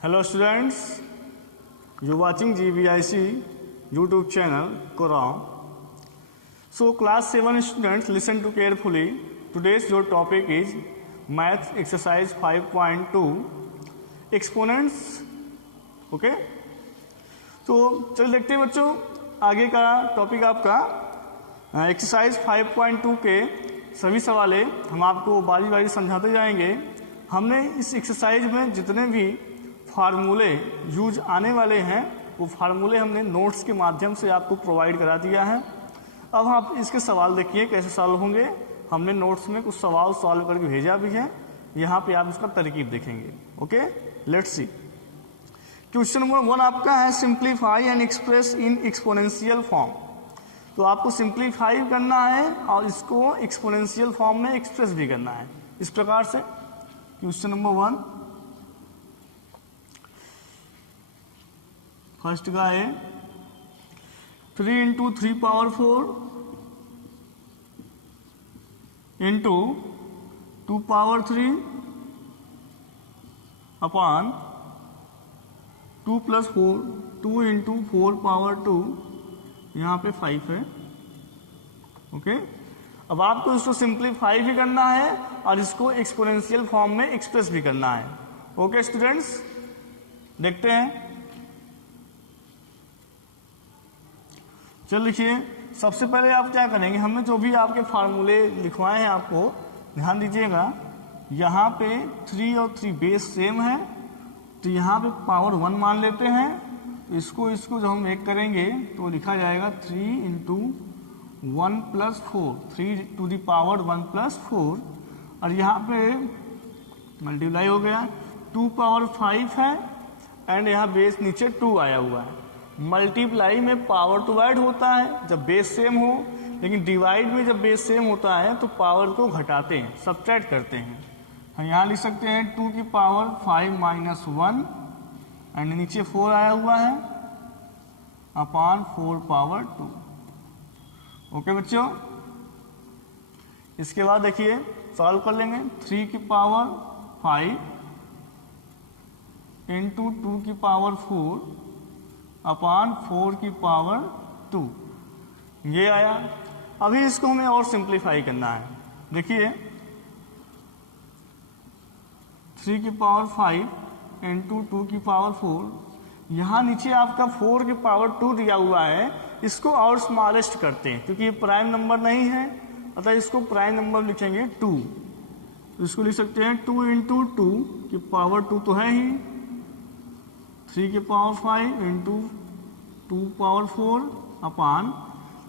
Hello students, you watching GVIC YouTube channel Quran. So class 7 students, listen to carefully. Today's your topic is math exercise 5.2 exponents. Okay? तो चलिए देखते हैं बच्चों, आगे का topic आपका एक्सरसाइज 5.2 के सभी सवाले हम आपको बारी बारी समझाते जाएंगे। हमने इस एक्सरसाइज में जितने भी फार्मूले यूज आने वाले हैं वो फार्मूले हमने नोट्स के माध्यम से आपको प्रोवाइड करा दिया है। अब आप इसके सवाल देखिए कैसे सॉल्व होंगे। हमने नोट्स में कुछ सवाल सॉल्व करके भेजा भी है, यहाँ पे आप इसका तरकीब देखेंगे। Okay, let's see. Question number 1 आपका है simplify and express in exponential form. तो आपको सिंप्लीफाई करना है और इसको एक्सपोनेंशियल फॉर्म में एक्सप्रेस भी करना है। इस प्रकार से क्वेश्चन नंबर 1 फर्स्ट का है 3 into 3 power 4 into 2 power 3 upon 2 plus 4 2 into 4 power 2 यहाँ पे 5 है। ओके, अब आपको इसको सिंप्लीफाई भी करना है और इसको एक्सपोनेंशियल फॉर्म में एक्सप्रेस भी करना है। ओके स्टूडेंट्स, देखते हैं। चल लिखिए, सबसे पहले आप क्या करेंगे, हमने जो भी आपके फार्मूले लिखवाए हैं आपको ध्यान दीजिएगा। यहाँ पे 3 और 3 बेस सेम है, तो यहाँ पे पावर 1 मान लेते हैं। इसको जब हम एक करेंगे तो लिखा जाएगा 3 into 1 plus 4, 3 to the power 1 plus 4, और यहाँ पे मल्टीप्लाई हो गया। 2 पावर 5 है एंड यहाँ बेस नीचे 2 आया हुआ है। मल्टीप्लाई में पावर टू ऐड होता है जब बेस सेम हो, लेकिन डिवाइड में जब बेस सेम होता है तो पावर को घटाते हैं, सब्ट्रैक्ट करते हैं। हम यहाँ लिख सकते हैं 2 की पावर 5 माइनस 1 एंड नीचे 4 आया हुआ है अपॉन 4 पावर 2। ओके बच्चों, इसके बाद देखिए सॉल्व कर लेंगे। 3 की पावर 5 इंटू 2 की पावर 4 अपॉन 4 की पावर 2, ये आया। अभी इसको हमें और सिंप्लीफाई करना है। देखिए 3 की पावर 5 इंटू 2 की पावर 4, यहाँ नीचे आपका 4 की पावर 2 दिया हुआ है। इसको और स्मॉलेस्ट करते हैं क्योंकि ये प्राइम नंबर नहीं है, अतः इसको प्राइम नंबर लिखेंगे 2। इसको लिख सकते हैं 2 इंटू 2 की पावर 2 तो है ही, 3 की पावर 5 इंटू 2 पावर 4 अपॉन,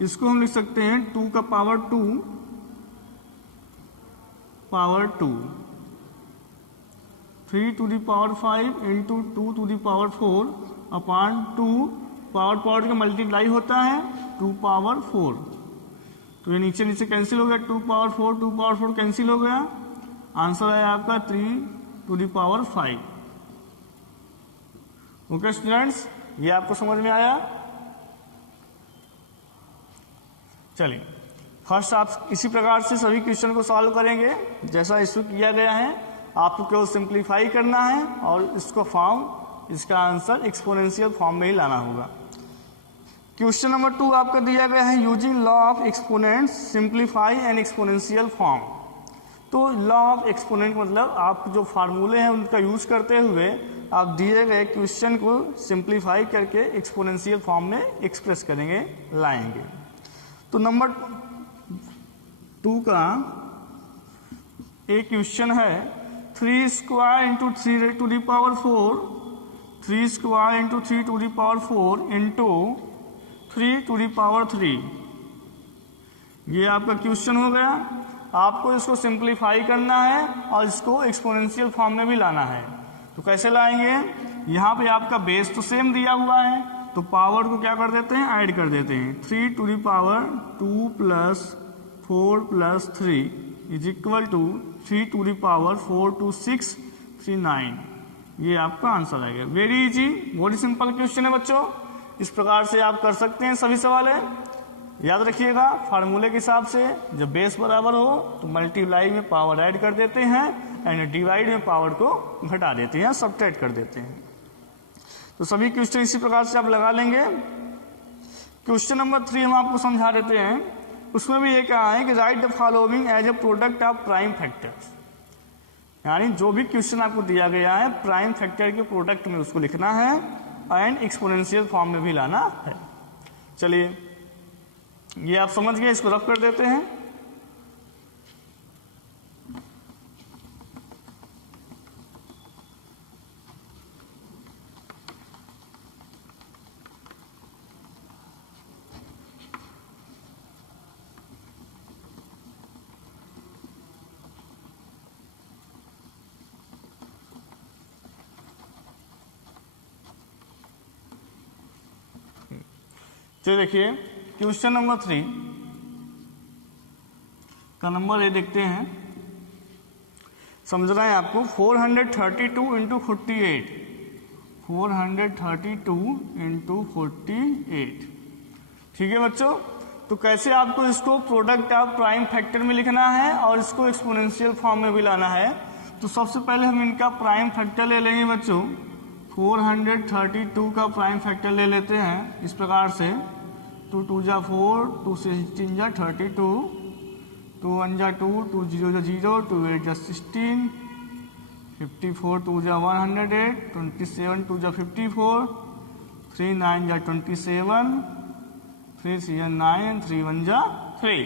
इसको हम लिख सकते हैं 2 का power 2 power 2, 3 to the power 5 into 2 to the power 4 upon 2 power का मल्टीप्लाई होता है 2 पावर 4। तो ये नीचे नीचे कैंसिल हो गया, 2 पावर 4 कैंसिल हो गया। आंसर है आपका 3 to the power 5। Okay students, ये आपको समझ में आया। चलिए फर्स्ट आप इसी प्रकार से सभी क्वेश्चन को सॉल्व करेंगे जैसा इशू किया गया है। आपको केवल सिंप्लीफाई करना है और इसको इसका आंसर एक्सपोनेंशियल फॉर्म में ही लाना होगा। क्वेश्चन नंबर 2 आपका दिया गया है using law of exponents simplify and exponential form. तो लॉ ऑफ एक्सपोनेंट मतलब आप जो फार्मूले हैं उनका यूज करते हुए आप दिए गए क्वेश्चन को सिंप्लीफाई करके एक्सपोनेंशियल फॉर्म में एक्सप्रेस करेंगे, लाएंगे। तो नंबर 2 का एक क्वेश्चन है 3 square into 3 to the power 4, 3 square into 3 to the power 4 into 3 to the power 3। ये आपका क्वेश्चन हो गया। आपको इसको सिंप्लीफाई करना है और इसको एक्सपोनेंशियल फॉर्म में भी लाना है। तो कैसे लाएंगे, यहाँ पे आपका बेस तो सेम दिया हुआ है तो पावर को क्या कर देते हैं, ऐड कर देते हैं। 3 to the power 2 plus 4 plus 3 is equal to 3 to the power 4 to 6 3 9। ये आपका आंसर आएगा। वेरी इजी, बहुत ही सिंपल क्वेश्चन है बच्चों। इस प्रकार से आप कर सकते हैं सभी सवाल है। याद रखिएगा फार्मूले के हिसाब से जब बेस बराबर हो तो मल्टीप्लाई में पावर ऐड कर देते हैं एंड डिवाइड में पावर को घटा देते हैं, सब्ट्रैक्ट कर देते हैं। तो सभी क्वेश्चन इसी प्रकार से आप लगा लेंगे। क्वेश्चन नंबर 3 हम आपको समझा देते हैं। उसमें भी ये कहा है कि write the following as a product of prime factors, यानी जो भी क्वेश्चन आपको दिया गया है प्राइम फैक्टर के प्रोडक्ट में उसको लिखना है एंड एक्सपोनेंशियल फॉर्म में भी लाना है। चलिए ये आप समझ गए, इसको रफ कर देते हैं। तो देखिए क्वेश्चन नंबर 3 का नंबर ये देखते हैं, समझना है आपको। 432 इंटू 48, 432 इंटू 48, ठीक है बच्चों। तो कैसे आपको इसको प्रोडक्ट ऑफ प्राइम फैक्टर में लिखना है और इसको एक्सपोनेंशियल फॉर्म में भी लाना है। तो सबसे पहले हम इनका प्राइम फैक्टर ले लेंगे बच्चों। 432 का प्राइम फैक्टर ले लेते हैं इस प्रकार से, 2 2 जा 4, 2 16 जा 32, 2 1 जा 2, 2 0 जा 0, 2 8 जा 16, 54 2 जा 108, 27 2 जा 54, 3 9 जा 27, 3 3 जा 9, 3 1 जा 3।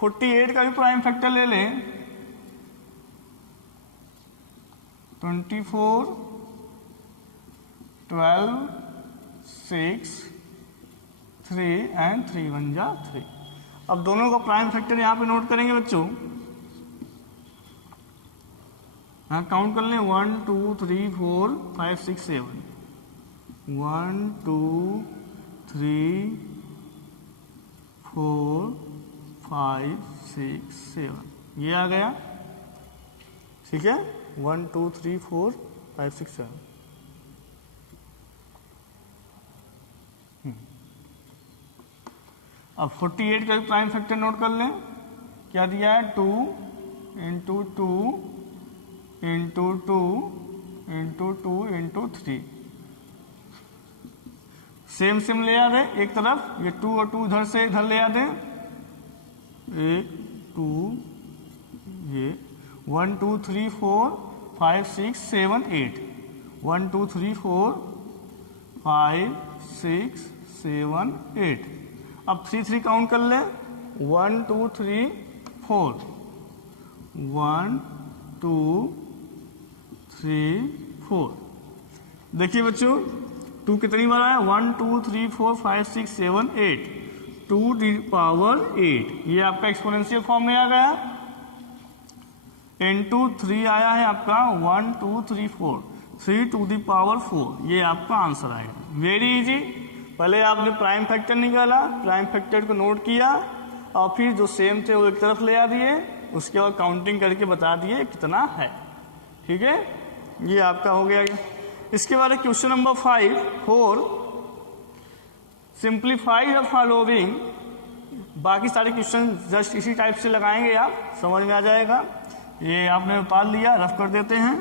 48 का भी प्राइम फैक्टर ले लें, 24 12 6 3 एंड 3 1 जा 3। अब दोनों का प्राइम फैक्टर यहाँ पे नोट करेंगे बच्चों। यहाँ काउंट कर लें, 1 2 3 4 5 6 7, 1 2 3 4 5 6 7, ये आ गया, ठीक है। 1 2 3 4 5 6 7। अब 48 का भी प्राइम फैक्टर नोट कर लें, क्या दिया है, 2 into 2 into 2 into 2 into 3। Same ले आ दे एक तरफ, ये 2 और 2 इधर से इधर ले आ दे, 1 2 ये 1 2 3 4 5 6 7 8, 1 2 3 4 5 6 7 8। अब 3 3 काउंट कर ले, 1 2 3 4, 1 2 3 4। देखिए बच्चों 2 कितनी बार आया, 1 2 3 4 5 6 7 8, 2 दी पावर 8, ये आपका एक्सपोनेंशियल फॉर्म में आ गया। इनटू 3 आया है आपका 1 2 3 4, 3 टू दी पावर 4, ये आपका आंसर आएगा। Very easy. पहले आपने प्राइम फैक्टर निकाला, प्राइम फैक्टर को नोट किया और फिर जो सेम थे वो एक तरफ ले आ दिए, उसके बाद काउंटिंग करके बता दिए कितना है, ठीक है। ये आपका हो गया। इसके बाद question number 5 4, simplify the following. बाकी सारे क्वेश्चन जस्ट इसी टाइप से लगाएंगे, आप समझ में आ जाएगा। ये आपने उतार लिया, रफ कर देते हैं।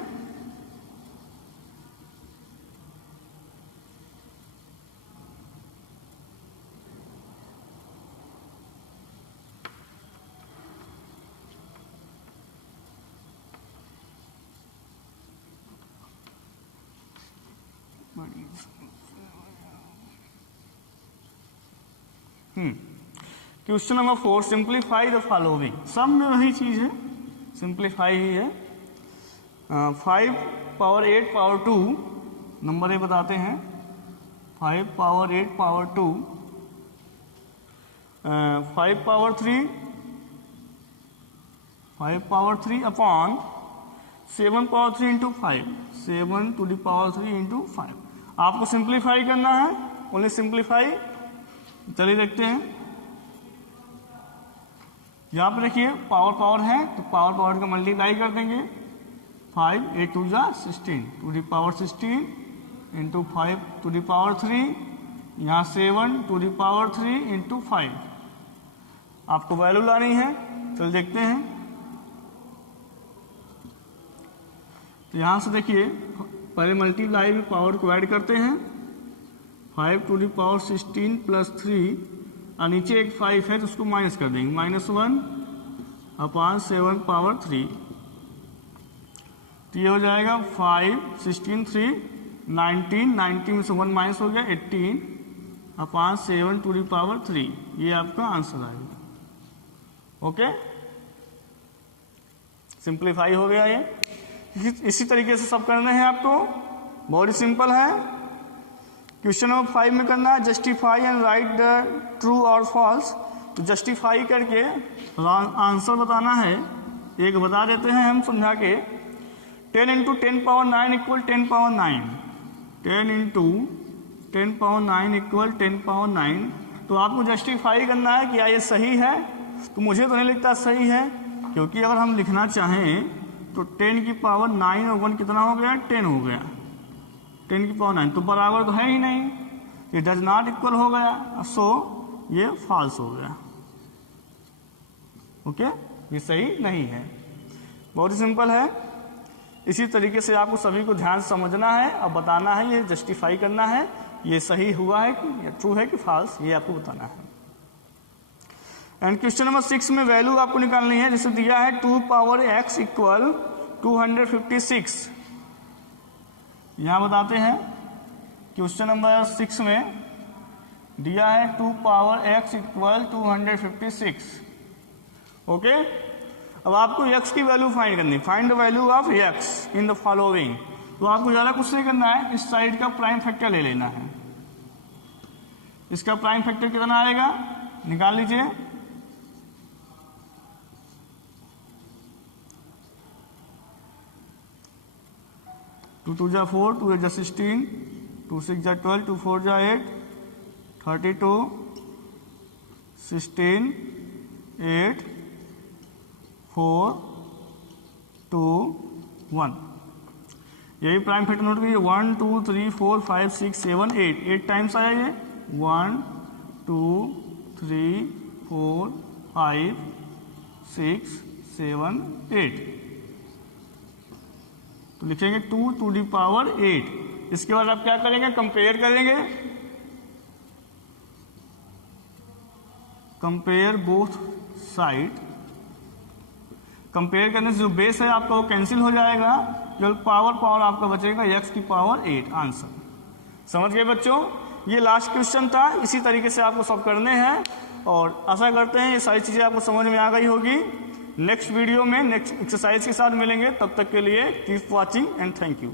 Question number 4, simplify the following. सब में वही चीज है, सिंप्लीफाई ही है। 5 पावर 8 पावर 2 नंबर ये बताते हैं, 5 power 8 power 2, 5 power 3, 5 power 3 upon 7 power 3 into 5, 7 to the power 3 into 5। आपको सिंप्लीफाई करना है, ओनली सिंप्लीफाई। चलिए देखते हैं। यहाँ पे देखिए पावर पावर है तो पावर पावर का मल्टीप्लाई कर देंगे, 5 8 2 जा 16 to the power 16 into 5 to the power 3, यहाँ 7 टू द पावर 3 इंटू 5। आपको वैल्यू लानी है, चल देखते हैं। तो यहाँ से देखिए पहले मल्टीप्लाई में पावर को ऐड करते हैं, 5 टू द पावर 16 प्लस 3 और नीचे एक 5 है तो उसको माइनस कर देंगे, -1 अपॉन 7 पावर 3। तो ये हो जाएगा 5, 16, 3, 19, 19 में से 1 माइनस हो गया 18 अपॉन 7 टू द पावर 3। ये आपका आंसर आएगा। ओके, सिंप्लीफाई हो गया ये। इसी तरीके से सब करने हैं आपको, बहुत ही सिंपल है। क्वेश्चन नंबर 5 में करना है justify and right the true और फॉल्स। तो जस्टिफाई करके आंसर बताना है। एक बता देते हैं हम समझा के, 10 into 10 power 9 equal 10 power 9, 10 into 10 power 9 equal 10 power 9। तो आपको जस्टिफाई करना है कि क्या ये सही है। तो मुझे तो नहीं लगता सही है, क्योंकि अगर हम लिखना चाहें तो 10 की पावर 9 और 1 कितना हो गया, 10 हो गया, 10 की पावर 9 तो बराबर तो है ही नहीं, ये डज नॉट इक्वल हो गया, सो ये फॉल्स हो गया। ओके, ये सही नहीं है। बहुत ही सिंपल है। इसी तरीके से आपको सभी को ध्यान से समझना है और बताना है, ये जस्टिफाई करना है, ये सही हुआ है कि या ट्रू है कि फॉल्स, ये आपको बताना है। एंड क्वेश्चन नंबर 6 में वैल्यू आपको निकालनी है, जैसे दिया है 2 पावर x इक्वल 256। यहां बताते हैं क्वेश्चन नंबर 6 में दिया है 2 पावर x इक्वल 256। ओके, अब आपको x की वैल्यू फाइंड करनी, find the value of x in the following. तो आपको ज़्यादा कुछ नहीं करना है, इस साइड का प्राइम फैक्टर ले लेना है। इसका प्राइम फैक्टर कितना आएगा, निकाल लीजिए। 2 2 जा 4, 2 8 जा 16, 2 6 जा 12, 2 4 जा 8, 32, 16, 8, 4, 2, 1। यही प्राइम फैक्टर नोट कीजिए, 1 2 3 4 5 6 7 8, 8 टाइम्स आया ये, 1 2 3 4 5 6 7 8। तो लिखेंगे 2 टू दी पावर 8। इसके बाद आप क्या करेंगे, कंपेयर करेंगे, कंपेयर बोथ साइड। कंपेयर करने से जो बेस है आपका वो कैंसिल हो जाएगा, जो पावर आपका बचेगा x की पावर 8। आंसर समझ गए बच्चों। ये लास्ट क्वेश्चन था, इसी तरीके से आपको सब करने हैं और आशा करते हैं ये सारी चीज़ें आपको समझ में आ गई होगी। नेक्स्ट वीडियो में नेक्स्ट एक्सरसाइज के साथ मिलेंगे, तब तक के लिए keep watching and thank you.